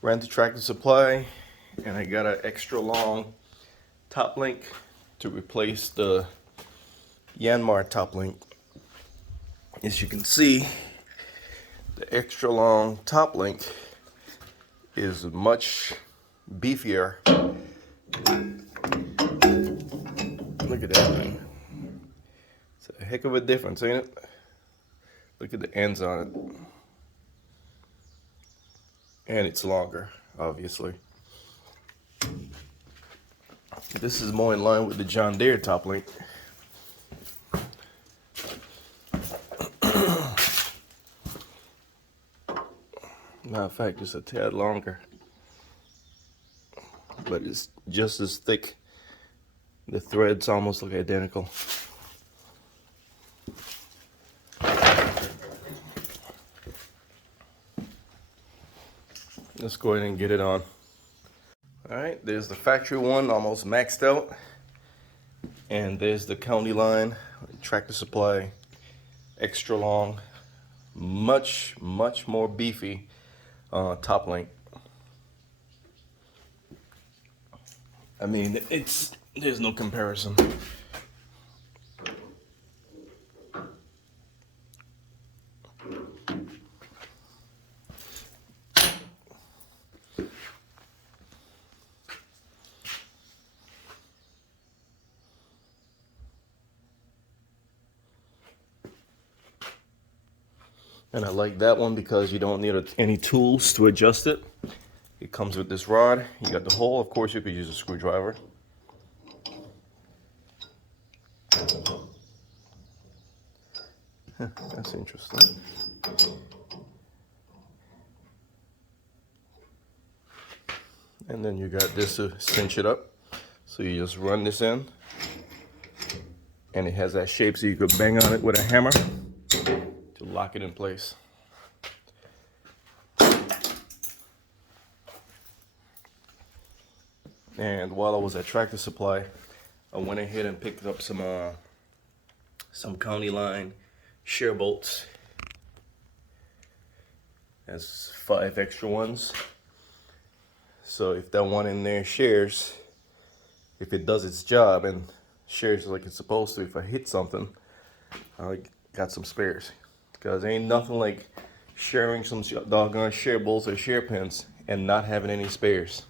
Ran to Tractor Supply and I got an extra long top link to replace the Yanmar top link. As you can see, the extra long top link is much beefier. Look at that thing. It's a heck of a difference, ain't it? Look at the ends on it. And it's longer, obviously. This is more in line with the John Deere top link. Matter of fact, it's a tad longer, but it's just as thick. The threads almost look identical. Let's go ahead and get it on. All right, there's the factory one, almost maxed out. And there's the CountyLine Tractor Supply, extra long, much more beefy top link. I mean, there's no comparison. And I like that one because you don't need any tools to adjust it. It comes with this rod. You got the hole. Of course, you could use a screwdriver. That's interesting. And then you got this to cinch it up. So you just run this in. And it has that shape so you could bang on it with a hammer to lock it in place. And while I was at Tractor Supply, I went ahead and picked up some CountyLine shear bolts. That's 5 extra ones. So if that one in there shears, if it does its job and shears like it's supposed to, if I hit something, I got some spares. Because ain't nothing like sharing some doggone shear bolts or shear pins and not having any spares.